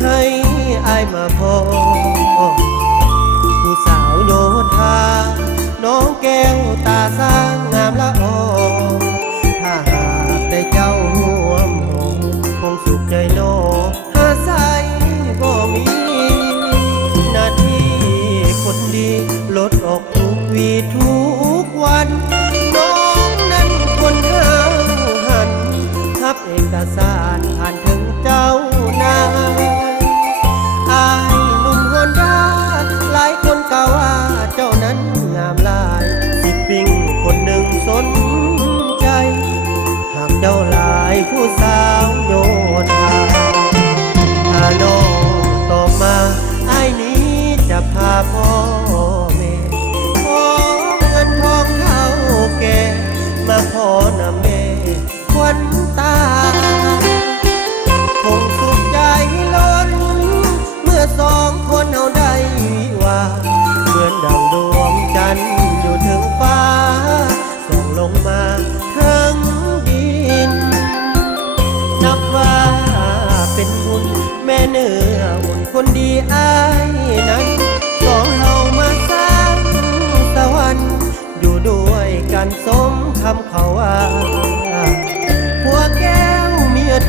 ให้อายมาพอผู้สาวโยธาน้องแก้วตาสร้างงามละออถ้าหากได้เจ้าห่วมหงคงสุขใจโนหาใส่บ่มีหน้าที่คนดีลดออกทุกวีทุกวันน้องนั้นควรห้าวหันทับเอกสารผ่านถึงเจ้านายอายหนุ่มฮอนด้าหลายคนกล่าวว่าเจ้านั้นงามหลายสิปิ้งคนหนึ่งสนใจหากเจ้าหลายผู้สาวโยธาถ้าน้องตอบมาอายนี้จะพาพ่อแม่ขอเงินทองเท่าแก่มาขอนำแม่ควันตาคงสุขใจล้นเมื่อสองคนเอาได้วิวาเหมือนดังดวงจันทร์อยู่ถึงฟ้าส่องลงมาถึงดินนับว่าเป็นบุญแม่เนื้ออุ่นคนดีอายนั้นสองเฮามาสร้างสวรรค์อยู่ด้วยกันสมคำเขาว่า